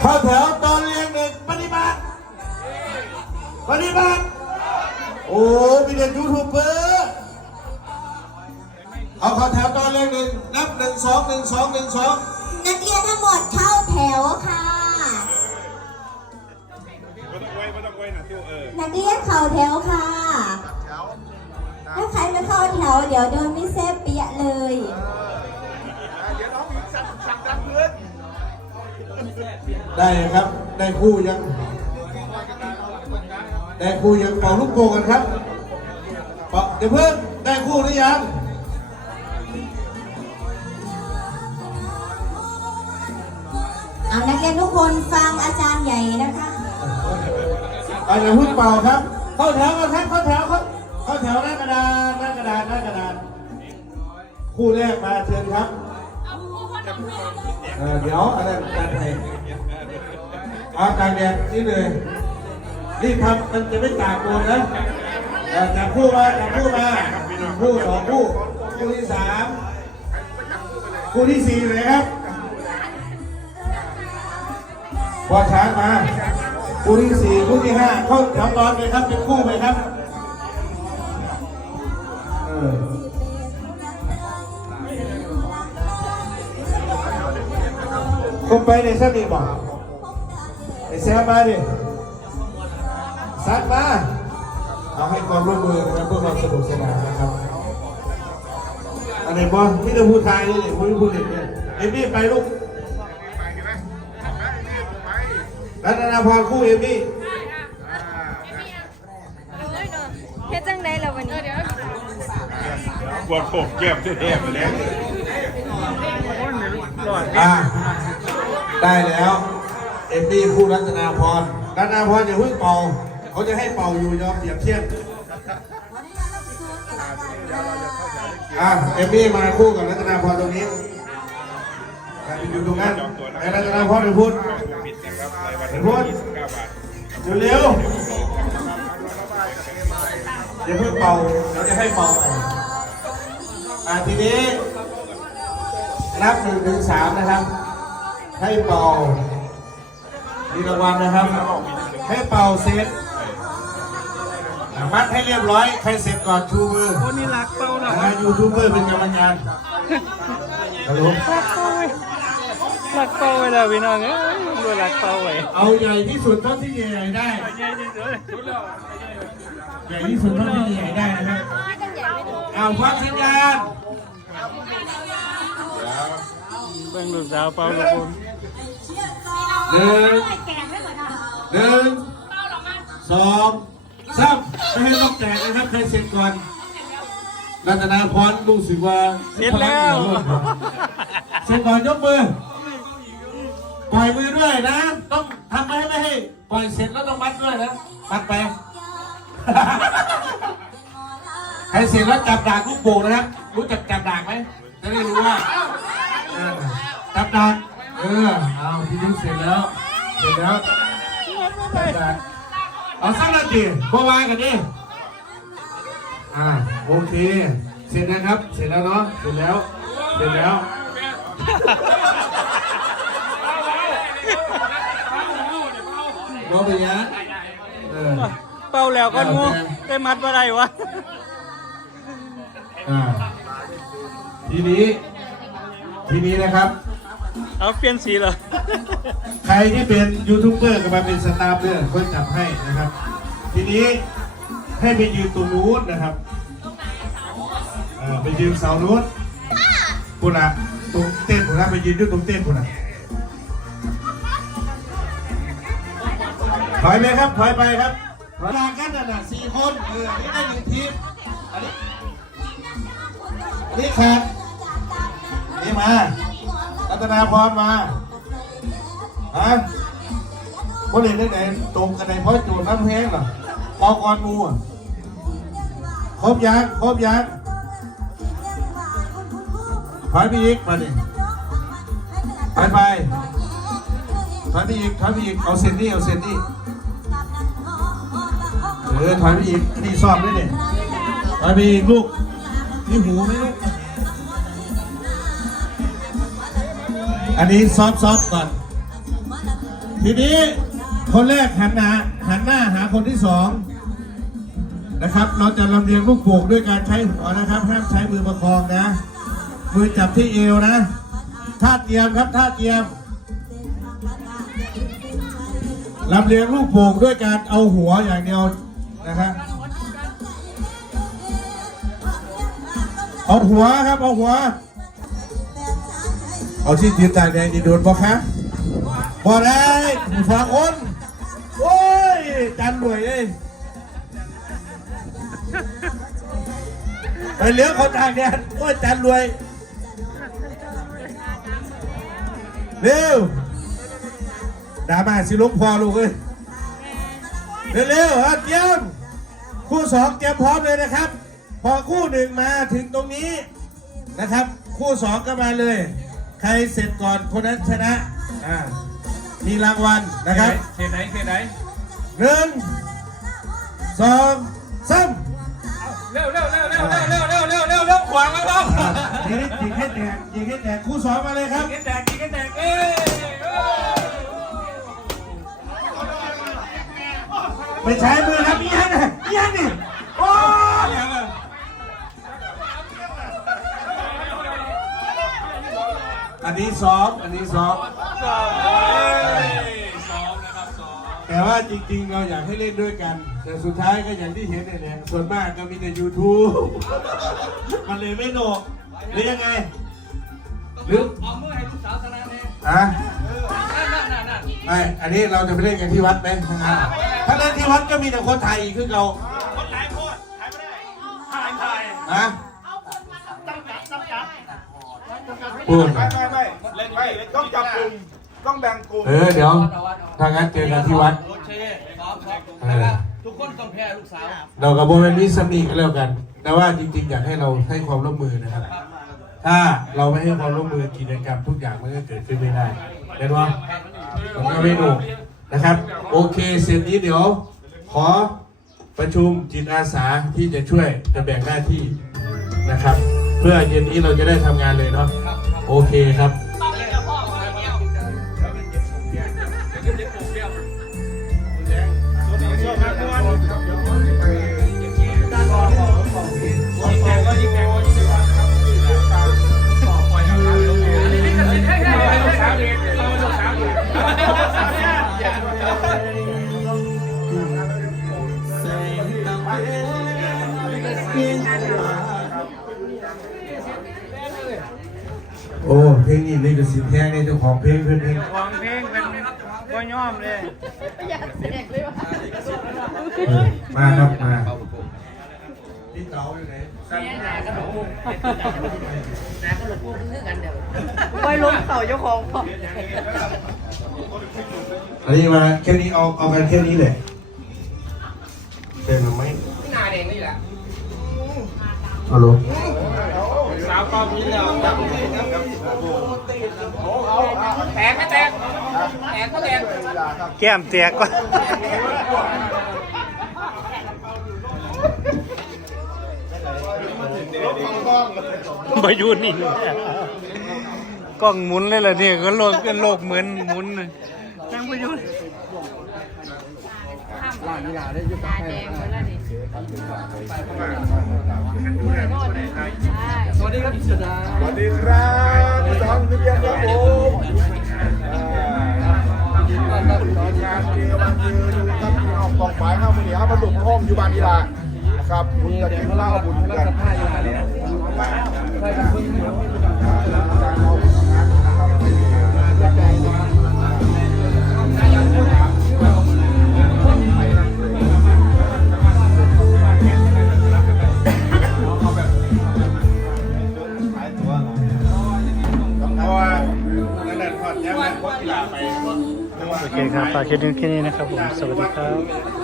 เข้าแถวตอนเรียงหนึ่งปฏิบัติ ปฏิบัติ โอ้มีเด็กยูทูบเบอร์เอาเข้าแถวตอนเรียงหนึ่งนับหนึ่งสองหนึ่งสองหนึ่งสองนักเรียนทั้งหมดเข้าแถวค่ะไม่ต้องไว้ไม่ต้องไว้นะที่เออนักเรียนเข้าแถวค่ะ ถ้าใครไม่เข้าแถวเดี๋ยวโดนมิเซฟเปียะเลย ได้ครับ ได้คู่ยัง ได้คู่ยังเป่าลูกโป่งกันครับเป่าเดี๋ยวเพิ่งได้คู่หรือยังเอานักเรียนทุกคนฟังอาจารย์ใหญ่นะคะเอาอย่าเพิ่งเป่าครับ เข้าแถวกันครับเข้าแถวเข้าเข้าแถวหน้ากระดานหน้ากระดานหน้ากระดานคู่แรกมาเชิญครับเออเดี๋ยวอะไรการไทย เอาตากแดดนี่เลยรีบทำมันจะไม่ตากโดนนะเออจับคู่มาจับคู่มาคู่สองคู่คู่ที่สามคู่ที่สี่เลยครับพอช้างมาคู่ที่สี่คู่ที่ห้าเขาแถวตอนเลยครับเป็นคู่ไปครับเออคงไปในสนิบอก ไอ้แซมมาดิซัดมาเอาให้ความร่วมมือกันเพื่อความสนุกสนานนะครับอันไหนบอลที่จะพูดไทยนี่เนี่ยพูดพูดเด็กเนี่ยเอมี่ไปลูกรัตนาพรคู่เอมี่เฮ็ดจังไดล่ะวันนี้ปวดผมเก็บที่เทพไปแล้วอ่าได้แล้ว เอมมี่คู่รัตนาพรรัตนาพรอย่าเพิ่งเป่า เขาจะให้เป่าอยู่ยอมเสียบเทียบอ่าเอ็มมี่มาคู่กับรัตนาพรตรงนี้ใครไปอยู่ตรงนั้นไอ้รัตนาพรไปพูดปิดนะครับรายวันเห็นพูดเร็วๆอย่าเพิ่งเป่าเราจะให้เป่าอ่าทีนี้นับหนึ่งถึงสามนะครับ ให้เป่า มีรางวัลนะครับ ให้เป่าเสร็จอะมัดให้เรียบร้อย ใครเสร็จก่อนชูมือคนนี้รักเป้าหน่อยนะยูทูบเบอร์เป็นกรรมการฮัลโหลรักเป้าไว้รักเป้าไว้แล้วพี่น้องเอ้ยดูรักเป้าไว้เอาใหญ่ที่สุดเท่าที่ใหญ่ได้ ใหญ่ที่สุดเลยใหญ่ที่สุดเท่าที่ใหญ่ได้นะครับเอาฟังสัญญาณเบิ่งลูกสาวเป้าลูกคุณ หนึ่งหนึ่งสองสามไม่ให้ต้องแตกนะครับใครเสร็จก่อนรัตนาพรรู้สึกว่าเสร็จแล้ว เสร็จก่อนยกมือปล่อยมือด้วยนะ ต้องทำให้ไม่ให้ปล่อยเสร็จแล้วต้องมัดด้วยนะมัดไปใครเสร็จแล้วจับดากลูกโป่งนะครับรู้จักจับดากไหมจะได้รู้ว่าจับดาก เออเอาพี่ยุ้เสร็จแล้วเสร็จแล้วจับดากเอาสักนาทีพอวางกันดิอ่าโอเค เสร็จนะครับ เสร็จแล้วเนาะเสร็จแล้ว เสร็จแล้วบอกไปยังเออเป้าแล้วก็งูได้มัดว่าไรวะอ่าทีนี้ ทีนี้นะครับ เอาเปลี่ยนสีเหรอ ใครที่เป็นยูทูบเบอร์ก็มาเป็นสตาฟเด้อก็จับให้นะครับ ทีนี้ให้ไปยืนตรงนู้นนะครับเออไปยืนเสานู้นปุ่นอะตรงเต้นปุ่นอะไปยืนด้วยตรงเต้นปุ่นอะถอยไปครับถอยไปครับถอยลางกันน่ะนะสี่คนเออนี่ได้หนึ่งทีมอันนี้อันนี่ขาดนี่มารั ตนาพรมาฮะคนเห็นได้ไหนตรงกันไหนเพราะจูดน้ำแห้งเหรอปอกรมูอะครบยังครบยังถอยไปอีกมาดิถอยไปถอยไปอีกถอยไปอีกเอาเซนนี่เอาเซนนี่เออถอยไปอีกนี่ซ่อมด้วยเนี่ยถอยไปอีกลูกนี่หูไหมลูก อันนี้ซอฟต์ซอฟต์ก่อน ทีนี้คนแรกหันหน้าหันหน้าหาคนที่สองนะครับ เราจะลำเลียงลูกโป่งด้วยการใช้หัวนะครับห้ามใช้มือประคองนะ มือจับที่เอวนะท่าเตรียมครับท่าเตรียมลำเลียงลูกโป่งด้วยการเอาหัวอย่างเดียวนะครับเอาหัวครับเอาหัว เอาที่ยืนตากแดดนี่โดนปะคะพอได้ฝากคนโอ้ยจันรวยเลยไปเหลือคนตากแดดโอ้ยจันรวยเร็วดามาสิลุกพอลูกเอ้ยเร็วๆฮะเตรียมคู่สองเตรียมพร้อมเลยนะครับ พอคู่หนึ่งมาถึงตรงนี้นะครับ คู่สองก็มาเลย ใครเสร็จก่อนคนนั้นชนะ อ่ามีรางวัลนะครับเขตไหนเขตไหนหนึ่งสองสามเร็วเร็วเร็วเร็วเร็วเร็วเร็วเร็วเร็วเร็วขวางแล้วครับยิงยิงให้แตกยิงให้แตกคู่สองมาเลยครับกินแตกกินแตกเอ้ยไปใช้มือครับอีหยังนี่อีหยังนี่ อันนี้ซ้อม อันนี้ซ้อม ซ้อมนะครับซ้อมแต่ว่าจริงๆ เราอยากให้เล่นด้วยกัน แต่สุดท้ายก็อย่างที่เห็นเนี่ยแหละส่วนมากก็มีแต่ YouTube มันเลยไม่โหนกหรือยังไง หรือเอามือให้ลูกสาวชนะเนี่ยอะนั่นนั่นนั่นไม่อันนี้เราจะไปเล่นกันที่วัดไหมทางนั้นถ้าเล่นที่วัดก็มีแต่คนไทยอีกคือเราคนไหนพูดถ่ายไม่ได้ถ่ายถ่ายฮะพูดไม่ไม่ไม่เล่นไม่ต้อง จับกลุ่มต้องแบ่งกลุ่มเออเดี๋ยวทางนั้นเจอกันที่วัด โอเคซ้อมซ้อมเออทุกคนต้องแพ้ลูกสาวเรากับโบเป็นมิสมีกันแล้วกัน แต่ว่าจริง ๆ อยากให้เราให้ความร่วมมือนะครับ ถ้าเราไม่ให้ความร่วมมือกิจกรรมทุกอย่างมันก็เกิดขึ้นไม่ได้เห็นว่าผมก็ไม่หนุกนะครับ โอเค เสร็จนี้เดี๋ยว ขอประชุมจิตอาสาที่จะช่วยจะแบ่งหน้าที่นะครับ เพื่อเย็นนี้เราจะได้ทำงานเลยเนาะโอเคครับ โอ้ เพลงนี้นี่ก็สิแท้ในเจ้าของเพลงเพื่อนเพลงวางเพลงเป็นบ่ย่อมเลยอยากเสกเลยว่ะมาครับมาพี่เต๋าอยู่ไหนสร้างนาก็หลดดหนากระโดดพุ่งนกันเดี๋ยวไปลงเต่าเจ้าของพ่อ อันนี้มาแค่นี้เอาเอากันแค่นี้แหละเป็นหรือไม่หน้าแดงนี่แหละเอาลงสาวเกาหลีแล้วแตกไม่แตกแตกก็แตกแก้มแตกกว่ามาอยู่นี่กล้องหมุนเลยล่ะเนี่ยก็โลกเป็นโลกเหมือนหมุนเลย นั่งไปอยู่สวัสดีครับพี่สุดาสวัสดีครับพี่น้องทุเรียนครับผมงานเกวันเจอดูครับพี่น้องกองฝ่ายห้ามือเนียมาหลุมห้องอยู่บ้านอีลานะครับบุญกับกินเหล้าบุญกันากคลิปนี้แค่นี้นะครับผม สวัสดีครับ